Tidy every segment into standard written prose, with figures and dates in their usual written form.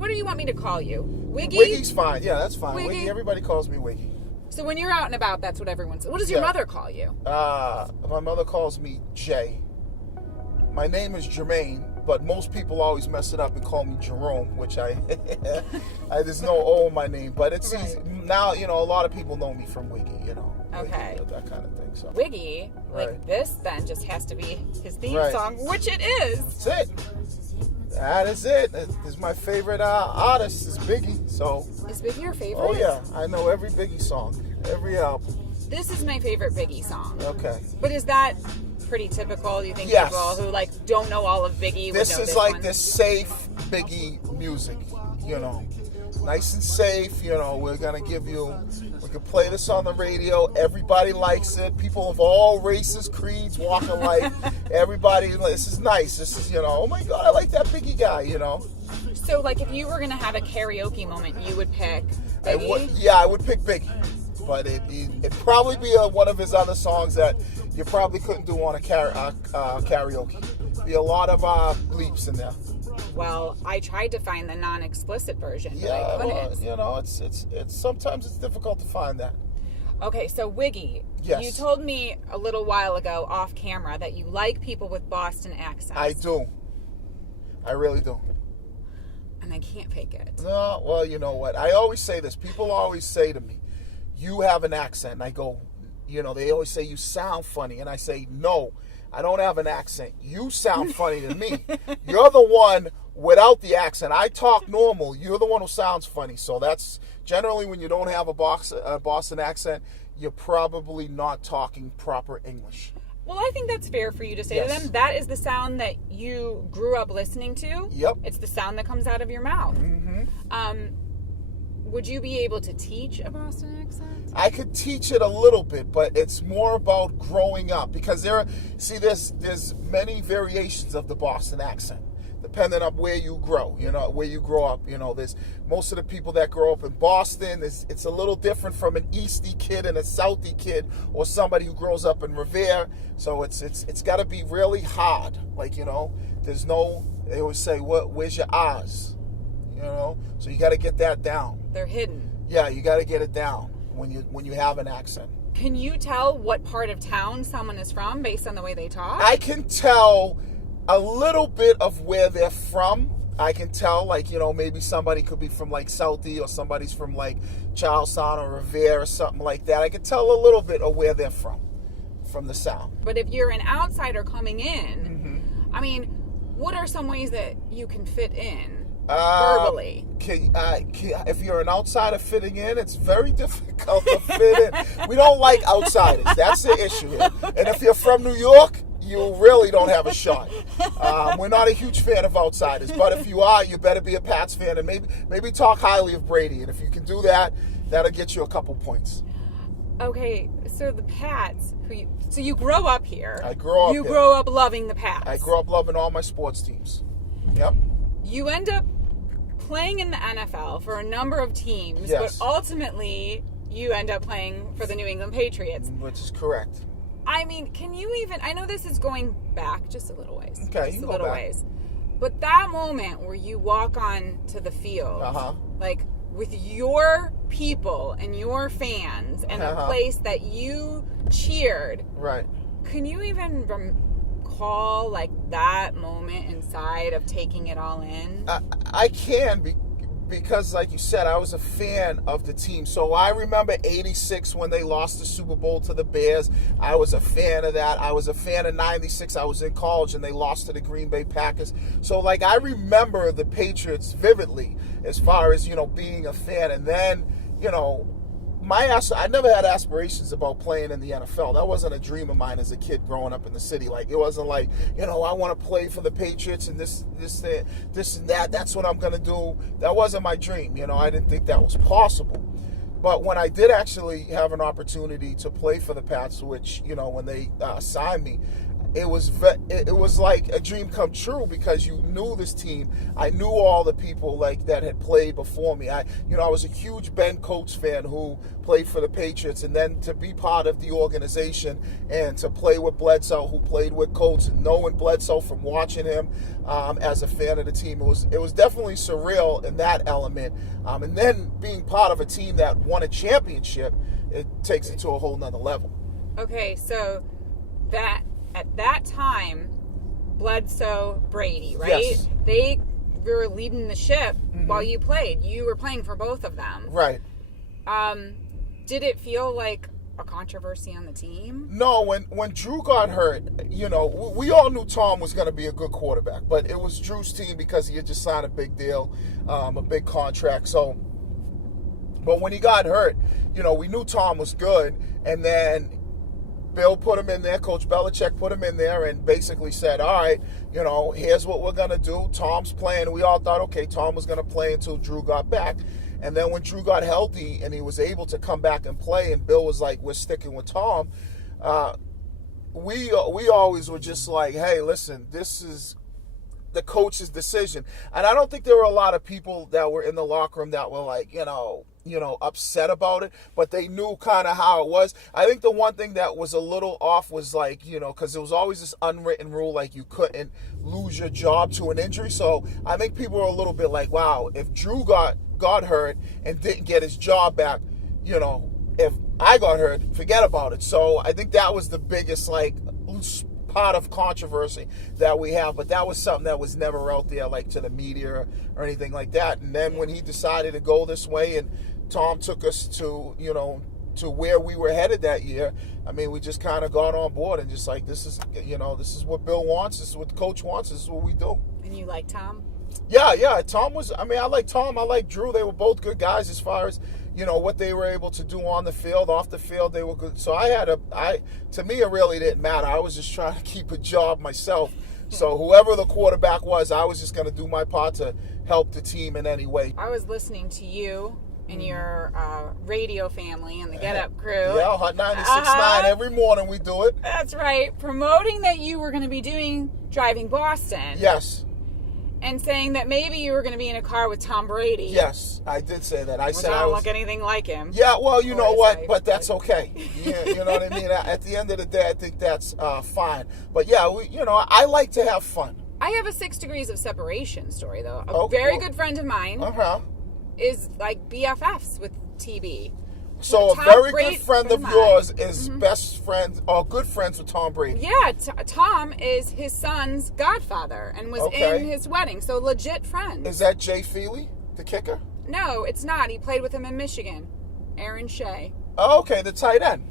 What do you want me to call you? Wiggy? Wiggy's fine. Yeah, that's fine. Wiggy? Wiggy. Everybody calls me Wiggy. So when you're out and about, that's what everyone says. What does your mother call you? My mother calls me Jay. My name is Jermaine, but most people always mess it up and call me Jerome, which there's no O in my name. But it's easy. Now, a lot of people know me from Wiggy, Okay. Wiggy, that kind of thing. So. Wiggy, like this then just has to be his theme song, which it is. That's it. That is it. This is my favorite artist is Biggie. So. Is Biggie your favorite? Oh yeah, I know every Biggie song, every album. This is my favorite Biggie song. Okay. But is that pretty typical? Do you think people who don't know all of Biggie would know this is like the safe Biggie music, nice and safe. We're gonna give you. We can play this on the radio. Everybody likes it. People of all races, creeds, walk of life. Everybody. This is nice. This is oh my God, I like that Biggie guy. So if you were gonna have a karaoke moment, you would pick Biggie? I would pick Biggie, but it'd probably be one of his other songs that you probably couldn't do on a karaoke. Be a lot of bleeps in there. Well, I tried to find the non-explicit version, but yeah, I couldn't. It's sometimes it's difficult to find that. Okay, so Wiggy, you told me a little while ago off camera that you like people with Boston accents. I do. I really do. And I can't fake it. No, well, you know what? I always say this. People always say to me, "You have an accent." And I go, they always say you sound funny, and I say, "No, I don't have an accent. You sound funny to me. You're the one without the accent. I talk normal. You're the one who sounds funny." So that's generally when you don't have a Boston accent, you're probably not talking proper English. Well, I think that's fair for you to say to them. That is the sound that you grew up listening to. Yep. It's the sound that comes out of your mouth. Mm-hmm. Would you be able to teach a Boston accent? I could teach it a little bit, but it's more about growing up because there's many variations of the Boston accent depending on where you grow, where you grow up. There's most of the people that grow up in Boston, it's a little different from an Eastie kid and a Southie kid or somebody who grows up in Revere. So it's got to be really hard. There's no, they always say, where's your R's? So you got to get that down. They're hidden. Yeah, you got to get it down when you have an accent. Can you tell what part of town someone is from based on the way they talk? I can tell a little bit of where they're from. I can tell, maybe somebody could be from Southie or somebody's from Charlestown or Revere or something like that. I can tell a little bit of where they're from the sound. But if you're an outsider coming in, what are some ways that you can fit in? Verbally. If you're an outsider fitting in, it's very difficult to fit in. We don't like outsiders. That's the issue here. And if you're from New York, you really don't have a shot. We're not a huge fan of outsiders. But if you are, you better be a Pats fan and maybe talk highly of Brady. And if you can do that, that'll get you a couple points. Okay, so the Pats, so you grow up here. I grow up here. You grow up loving the Pats. I grew up loving all my sports teams. Yep. You end up playing in the NFL for a number of teams, but ultimately you end up playing for the New England Patriots. Which is correct. Can you even, I know this is going back just a little ways. Okay, just a little ways. But that moment where you walk on to the field, with your people and your fans and a place that you cheered. Right. Can you even recall that moment inside of taking it all in? I can because like you said, I was a fan of the team. So I remember 86 when they lost the Super Bowl to the Bears. I was a fan of that. I was a fan of 96. I was in college and they lost to the Green Bay Packers. So I remember the Patriots vividly as far as, being a fan. And then, I never had aspirations about playing in the NFL. That wasn't a dream of mine as a kid growing up in the city. It wasn't I want to play for the Patriots and this and that. That's what I'm going to do. That wasn't my dream. I didn't think that was possible. But when I did actually have an opportunity to play for the Pats, which, when they signed me, it was like a dream come true because you knew this team. I knew all the people like that had played before me. I was a huge Ben Coates fan who played for the Patriots, and then to be part of the organization and to play with Bledsoe, who played with Coates, and knowing Bledsoe from watching him as a fan of the team, it was definitely surreal in that element. And then being part of a team that won a championship, it takes it to a whole nother level. Okay, so that at that time, Bledsoe, Brady, right? Yes. They were leading the ship while you played. You were playing for both of them. Right. Did it feel like a controversy on the team? No, when Drew got hurt, we all knew Tom was going to be a good quarterback, but it was Drew's team because he had just signed a big deal, a big contract. So, but when he got hurt, we knew Tom was good, and then Bill put him in there, Coach Belichick put him in there and basically said, all right, here's what we're going to do. Tom's playing. We all thought, okay, Tom was going to play until Drew got back. And then when Drew got healthy and he was able to come back and play, and Bill was like, we're sticking with Tom, we always were just like, hey, listen, this is the coach's decision. And I don't think there were a lot of people that were in the locker room that were like, upset about it, but they knew kind of how it was. I think the one thing that was a little off was like, because there was always this unwritten rule, like you couldn't lose your job to an injury. So I think people were a little bit like, wow, if Drew got hurt and didn't get his job back, if I got hurt, forget about it. So I think that was the biggest part of controversy that we have, but that was something that was never out there like to the media or anything like that. And then when he decided to go this way and Tom took us to where we were headed that year, I mean, we just kind of got on board and just like, this is what Bill wants, this is what the coach wants, this is what we do. And you like Tom? Yeah. Tom was, I like Tom, I like Drew. They were both good guys as far as, what they were able to do on the field, off the field, they were good. So to me, it really didn't matter. I was just trying to keep a job myself. So whoever the quarterback was, I was just going to do my part to help the team in any way. I was listening to you and your radio family and the Get Up crew. Yeah, Hot 96.9 every morning we do it. That's right. Promoting that you were going to be driving Boston. Yes. And saying that maybe you were going to be in a car with Tom Brady. Yes, I did say that. I said I I don't was, look anything like him. Yeah, well, you know what? But that's okay. Yeah, you know what I mean? At the end of the day, I think that's fine. But yeah, I like to have fun. I have a 6 degrees of separation story, though. A very good friend of mine is like BFFs with TB. So a very good friend of yours is best friends or good friends with Tom Brady. Yeah, Tom is his son's godfather and was in his wedding. So legit friends. Is that Jay Feely, the kicker? No, it's not. He played with him in Michigan. Aaron Shea. Oh, okay, the tight end.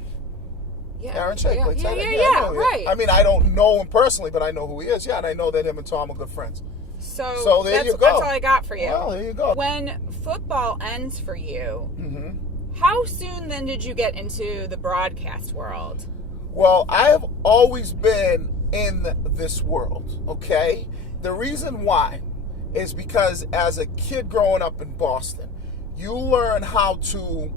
Yeah. Aaron Shea played tight end. Yeah, right. I mean, I don't know him personally, but I know who he is. Yeah, and I know that him and Tom are good friends. So there you go. That's all I got for you. Well, there you go. When football ends for you, how soon then did you get into the broadcast world? Well, I have always been in this world, okay? The reason why is because as a kid growing up in Boston, you learn how to,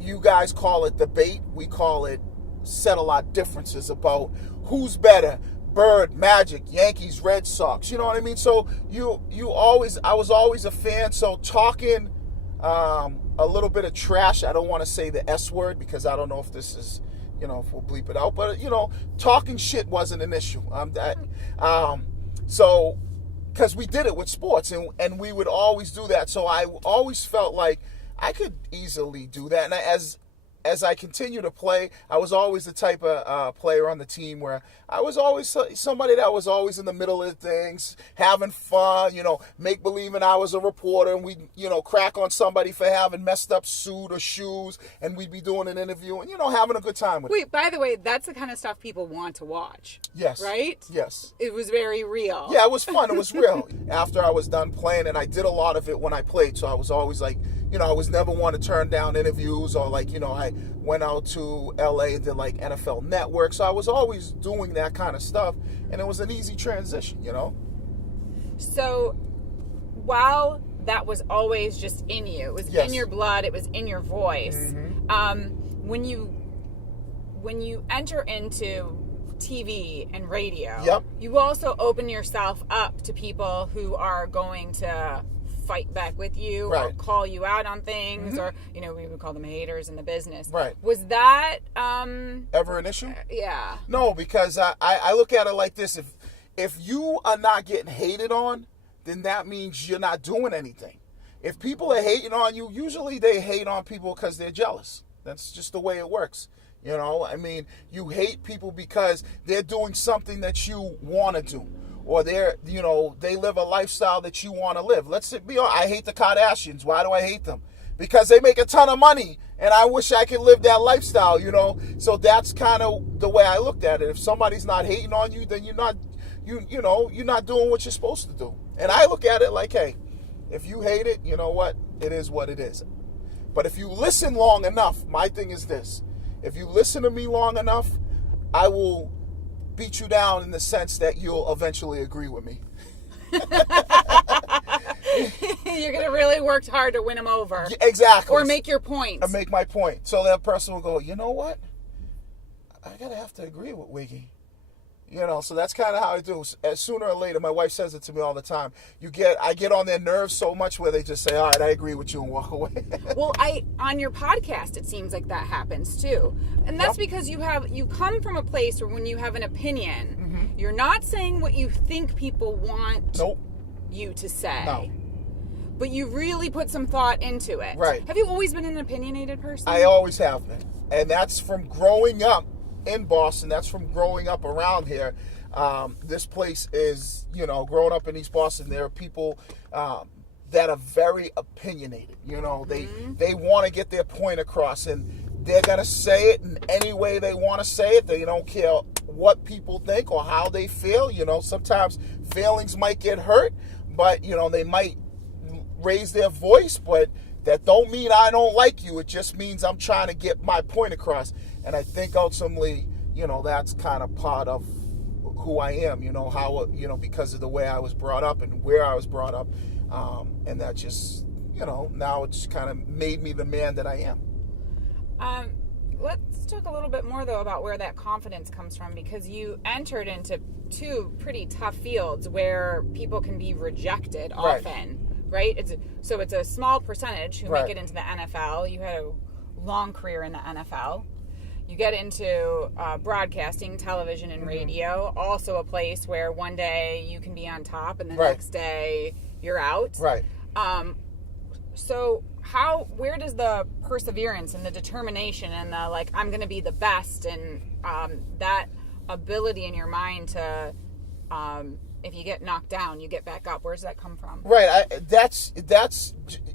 you guys call it debate, we call it settle our differences about who's better, Bird, Magic, Yankees, Red Sox, you know what I mean? So I was always a fan, so talking a little bit of trash. I don't want to say the S word because I don't know if this is, if we'll bleep it out. But, talking shit wasn't an issue. So, because we did it with sports and we would always do that. So I always felt like I could easily do that. And as I continue to play, I was always the type of player on the team where I was always somebody that was always in the middle of things, having fun, make believing I was a reporter, and we'd, crack on somebody for having messed up suit or shoes, and we'd be doing an interview and, having a good time with it. Wait, by the way, that's the kind of stuff people want to watch. Yes. Right? Yes. It was very real. Yeah, it was fun. It was real. After I was done playing, and I did a lot of it when I played, so I was always like, I was never one to turn down interviews or I went out to LA and did NFL Network. So I was always doing that kind of stuff. And it was an easy transition, So while that was always just in you, it was in your blood, it was in your voice. When you enter into TV and radio, yep, you also open yourself up to people who are going to fight back with you, right, or call you out on things, or, you know, we would call them haters in the business. Right. Was that ever an issue? Yeah. No, because I look at it like this: if you are not getting hated on, then that means you're not doing anything. If people are hating on you, usually they hate on people because they're jealous. That's just the way it works. You know, I mean, you hate people because they're doing something that you want to do, or they live a lifestyle that you want to live. Let's be honest, I hate the Kardashians. Why do I hate them? Because they make a ton of money, and I wish I could live that lifestyle, you know? So that's kind of the way I looked at it. If somebody's not hating on you, then you're not doing what you're supposed to do. And I look at it like, hey, if you hate it, you know what? It is what it is. But if you listen long enough, my thing is this. If you listen to me long enough, I will beat you down in the sense that you'll eventually agree with me. You're going to really work hard to win them over. Exactly. Or make your point. Or make my point. So that person will go, you know what? I got to have to agree with Wiggy. You know, so that's kind of how I do. Sooner or later, my wife says it to me all the time. I get on their nerves so much where they just say, all right, I agree with you, and walk away. Well, on your podcast, it seems like that happens too. And that's because you come from a place where when you have an opinion, you're not saying what you think people want you to say. No. But you really put some thought into it. Right. Have you always been an opinionated person? I always have been. And that's from growing up in Boston. That's from growing up around here. This place is, growing up in East Boston, there are people that are very opinionated. You know, they want to get their point across, and they're going to say it in any way they want to say it. They don't care what people think or how they feel. You know, sometimes feelings might get hurt, but, they might raise their voice, but that don't mean I don't like you. It just means I'm trying to get my point across. And I think ultimately, that's kind of part of who I am, how, because of the way I was brought up and where I was brought up. And that just, now it's kind of made me the man that I am. Let's talk a little bit more, though, about where that confidence comes from, because you entered into two pretty tough fields where people can be rejected often, right? It's a small percentage who make it into the NFL. You had a long career in the NFL. You get into broadcasting, television, and radio, also a place where one day you can be on top and the next day you're out. Right. So where does the perseverance and the determination and the, I'm going to be the best, and that ability in your mind to, if you get knocked down, you get back up, where does that come from? Right. That's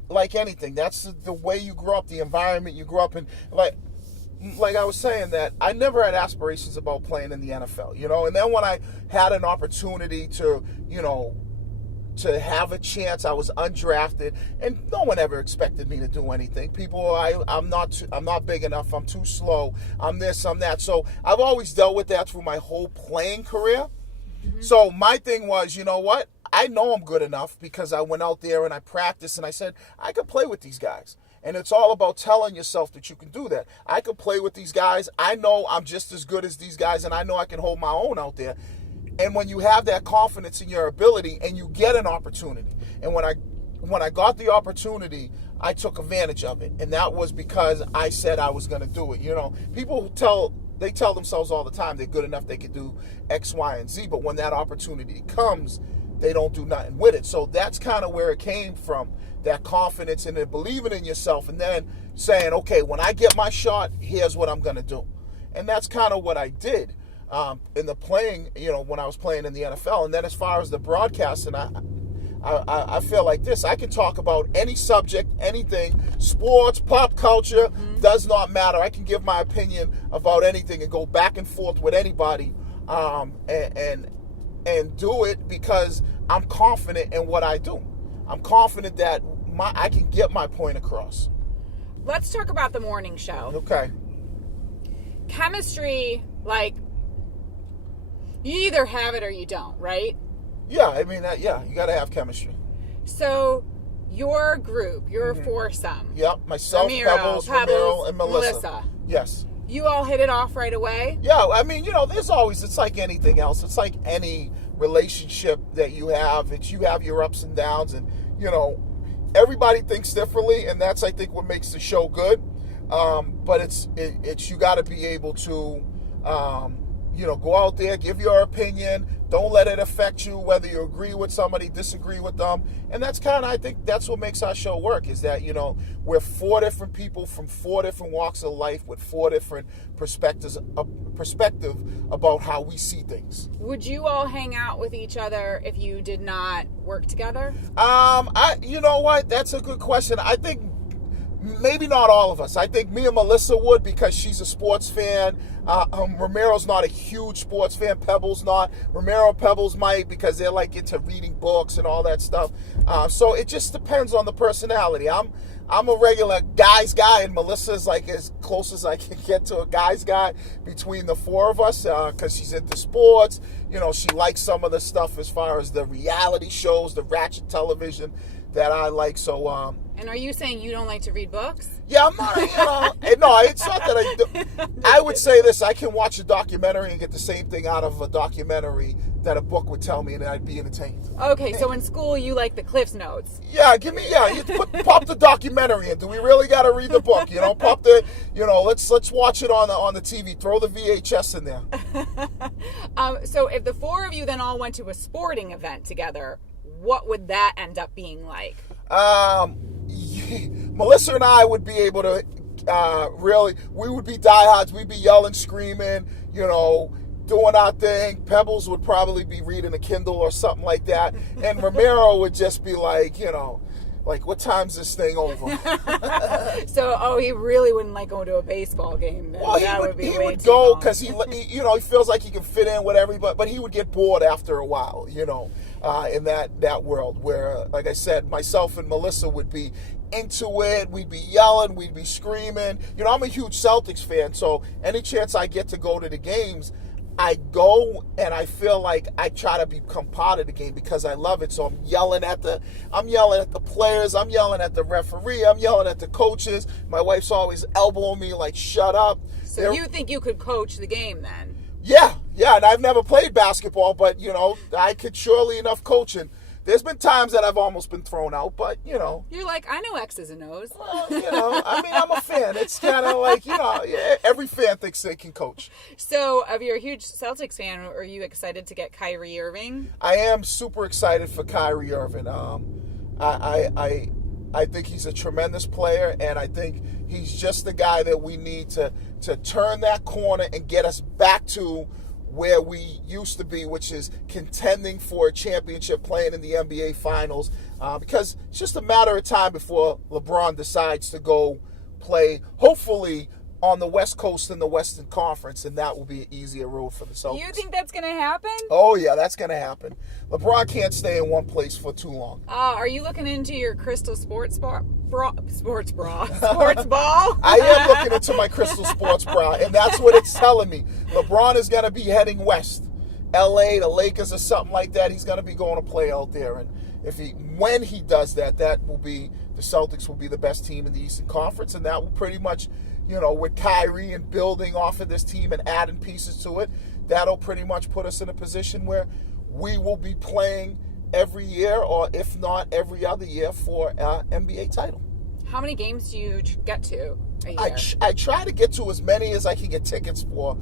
like anything. That's the way you grow up, the environment you grow up in. Like I was saying, that I never had aspirations about playing in the NFL, and then when I had an opportunity to, to have a chance, I was undrafted, and no one ever expected me to do anything. People, I'm not big enough, I'm too slow, I'm this, I'm that. So I've always dealt with that through my whole playing career. Mm-hmm. So my thing was, you know what? I know I'm good enough because I went out there and I practiced and I said, I could play with these guys. And it's all about telling yourself that you can do that. I could play with these guys. I know I'm just as good as these guys, and I know I can hold my own out there. And when you have that confidence in your ability and you get an opportunity, and when I got the opportunity, I took advantage of it. And that was because I said I was going to do it. People tell themselves all the time they're good enough, they could do X, Y, and Z. But when that opportunity comes, they don't do nothing with it. So that's kind of where it came from, that confidence and then believing in yourself, and then saying, okay, when I get my shot, here's what I'm going to do. And that's kind of what I did in the playing, when I was playing in the NFL. And then as far as the broadcasting, I feel like this. I can talk about any subject, anything, sports, pop culture, does not matter. I can give my opinion about anything and go back and forth with anybody and do it because I'm confident in what I do. I'm confident that I can get my point across. Let's talk about the morning show. Okay. Chemistry, you either have it or you don't, right? Yeah, I mean, you got to have chemistry. So, your group, your foursome. Yep, myself, Pebbles, Ramiro, and Melissa. Yes. You all hit it off right away? Yeah, I mean, there's always, it's like anything else. It's like any relationship that you have. You have your ups and downs, and, everybody thinks differently, and that's, I think, what makes the show good. But it's you got to be able to, go out there, give your opinion. Don't let it affect you, whether you agree with somebody, disagree with them. And that's I think that's what makes our show work, is that, we're 4 different people from 4 different walks of life with 4 different perspective about how we see things. Would you all hang out with each other if you did not work together? You know what? That's a good question. I think maybe not all of us. I think me and Melissa would, because she's a sports fan. Romero's not a huge sports fan. Pebble's not. Romero and Pebbles might, because they're like into reading books and all that stuff. So it just depends on the personality. I'm a regular guy's guy, and Melissa's like as close as I can get to a guy's guy between the 4 of us, because she's into sports. She likes some of the stuff as far as the reality shows, the ratchet television that I like. So, and are you saying you don't like to read books? Yeah, I'm not, no, it's not that I do. I would say this: I can watch a documentary and get the same thing out of a documentary that a book would tell me, and I'd be entertained. Okay, so in school you like the Cliff's Notes. Yeah, you pop the documentary in. Do we really got to read the book? Pop the, let's watch it on the TV. Throw the VHS in there. So if the 4 of you then all went to a sporting event together, what would that end up being like? Melissa and I would be able to we would be diehards. We'd be yelling, screaming, doing our thing. Pebbles would probably be reading a Kindle or something like that. And Romero would just be like, like, what time's this thing over? So, he really wouldn't like going to a baseball game then. Well, he would go because he feels like he can fit in with everybody, but he would get bored after a while, in that world where, like I said, myself and Melissa would be into it. We'd be yelling, we'd be screaming. I'm a huge Celtics fan, so any chance I get to go to the games, I go, and I feel like I try to become part of the game because I love it. So I'm yelling at the players, I'm yelling at the referee, I'm yelling at the coaches. My wife's always elbowing me like, shut up. So you think you could coach the game then? Yeah, and I've never played basketball, but I could surely enough coach. And there's been times that I've almost been thrown out, but You're like, I know X's and O's. Well, I'm a fan. It's kind of like, every fan thinks they can coach. So, if you're a huge Celtics fan, are you excited to get Kyrie Irving? I am super excited for Kyrie Irving. I think he's a tremendous player, and I think he's just the guy that we need to turn that corner and get us back to where we used to be, which is contending for a championship, playing in the NBA Finals, because it's just a matter of time before LeBron decides to go play, hopefully, on the West Coast in the Western Conference, and that will be an easier road for the Celtics. You think that's going to happen? Oh, yeah, that's going to happen. LeBron can't stay in one place for too long. Are you looking into your crystal sports bra? Sports ball? I am looking into my crystal sports bra, and that's what it's telling me. LeBron is going to be heading west. LA, the Lakers, or something like that. He's going to be going to play out there, and when he does that, the Celtics will be the best team in the Eastern Conference, and that will pretty much, with Kyrie and building off of this team and adding pieces to it, that'll pretty much put us in a position where we will be playing every year, or if not every other year, for an NBA title. How many games do you get to a year? I try to get to as many as I can get tickets for,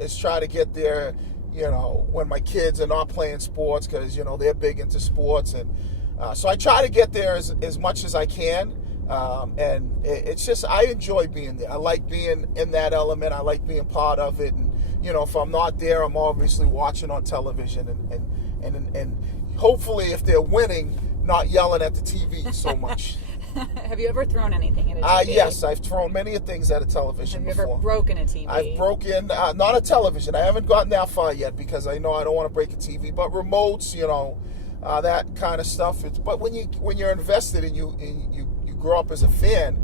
it's try to get there, when my kids are not playing sports, because, they're big into sports, and so I try to get there as much as I can, and it's just, I enjoy being there. I like being in that element. I like being part of it, and, if I'm not there, I'm obviously watching on television, and hopefully if they're winning, not yelling at the TV so much. Have you ever thrown anything at a TV? Yes, I've thrown many things at a television before. Have you ever broken a TV? I've broken, not a television. I haven't gotten that far yet because I know I don't want to break a TV, but remotes, that kind of stuff. But when you're invested and you grow up as a fan,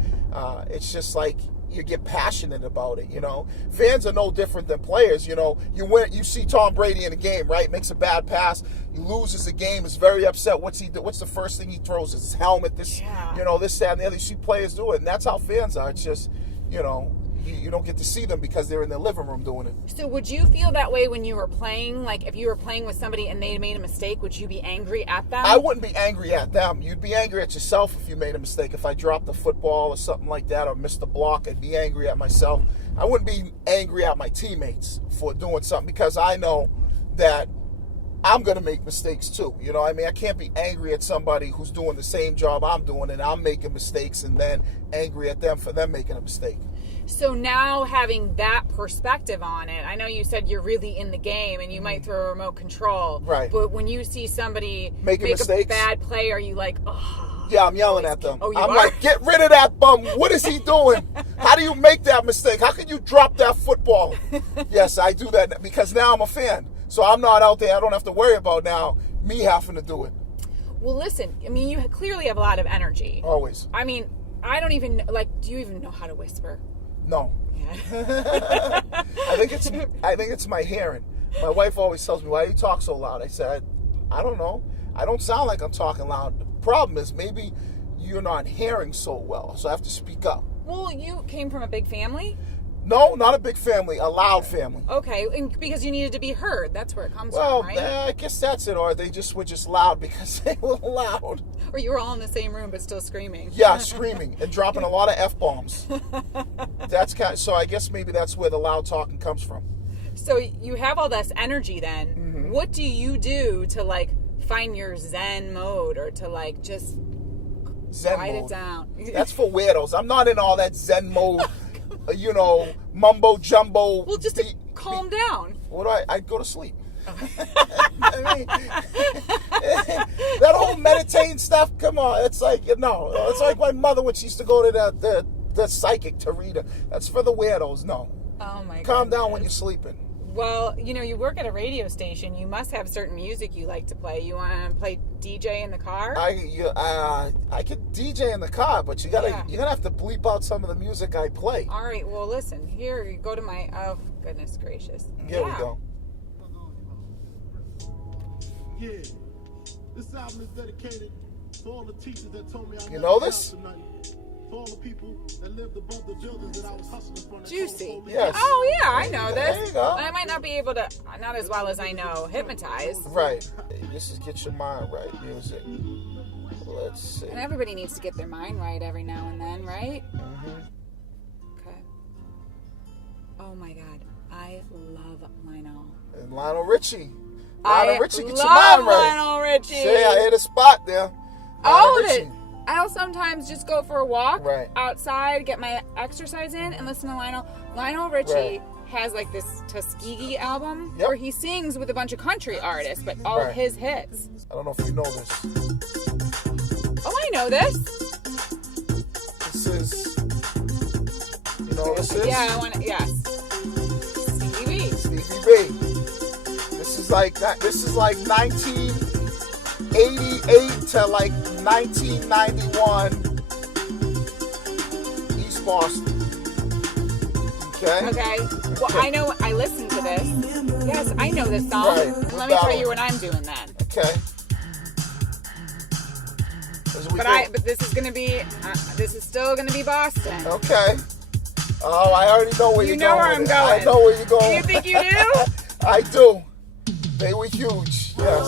it's just like you get passionate about it, Fans are no different than players, You see Tom Brady in a game, right? Makes a bad pass, he loses a game, is very upset. What's he do? What's the first thing he throws? His helmet, this, that, and the other. You see players do it, and that's how fans are. It's just, You don't get to see them because they're in their living room doing it. So would you feel that way when you were playing? Like if you were playing with somebody and they made a mistake, would you be angry at them? I wouldn't be angry at them. You'd be angry at yourself if you made a mistake. If I dropped the football or something like that or missed the block, I'd be angry at myself. I wouldn't be angry at my teammates for doing something because I know that I'm going to make mistakes too. You know what I mean? I can't be angry at somebody who's doing the same job I'm doing and I'm making mistakes and then angry at them for them making a mistake. So now having that perspective on it, I know you said you're really in the game and you might throw a remote control. Right. But when you see somebody make a bad play, are you like, oh. Yeah, I'm yelling at them. Oh, I'm like, get rid of that bum. What is he doing? How do you make that mistake? How can you drop that football? Yes, I do that because now I'm a fan. So I'm not out there. I don't have to worry about now me having to do it. Well, listen, I mean, you clearly have a lot of energy. Always. I mean, I don't even, do you even know how to whisper? No. Yeah. I think it's my hearing. My wife always tells me, why do you talk so loud? I said, I don't know. I don't sound like I'm talking loud. The problem is maybe you're not hearing so well, so I have to speak up. Well, you came from a big family? No, not a big family, a loud family. Okay, and because you needed to be heard, that's where it comes from, right? I guess that's it, or they were just loud because they were loud. Or you were all in the same room but still screaming. Yeah, screaming and dropping a lot of F-bombs. So I guess maybe that's where the loud talking comes from. So you have all this energy then. Mm-hmm. What do you do to find your Zen mode or to just Zen write mode. It down? That's for weirdos. I'm not in all that Zen mode, mumbo jumbo. Well, just to calm down. What do I go to sleep. I mean, that whole meditating stuff, come on. It's like, it's like my mother when she used to go to the psychic to read it. That's for the weirdos. No. Oh my god. Calm down when you're sleeping. Well, you work at a radio station. You must have certain music you like to play. You want to play DJ in the car? I could DJ in the car, but you're gonna have to bleep out some of the music I play. All right. Well, listen. Here, you go to my. Oh goodness gracious. Here we go. Yeah, this album is dedicated to all the teachers that told me I You know this? To all the people that lived above the buildings that I was hustling from. Juicy. Yes. Oh yeah, I know this. There you go. I might not be able to, not as well as I know, hypnotize. Right. This is Get Your Mind Right music. Let's see. And everybody needs to get their mind right every now and then, right? Mm-hmm. Okay. Oh my God, I love Lionel. And Lionel Richie. I Richie, get love your mind right. Lionel Richie. See, I hit a spot there. I'll sometimes just go for a walk outside, get my exercise in, and listen to Lionel. Lionel Richie has this Tuskegee album where he sings with a bunch of country artists, but all his hits. I don't know if you know this. Oh, I know this. This is, you know what this is? Yeah, I want to, yes. Stevie B. Stevie B. This is like 1988 to 1991 East Boston. Okay. Well, I know. I listened to this. Yes, I know this song. Right. Let me tell you what I'm doing then. Okay. But this is gonna be. This is still gonna be Boston. Okay. Oh, I already know where you're going. You know where I'm going. I know where you're going. You think you do? I do. They were huge. Yes.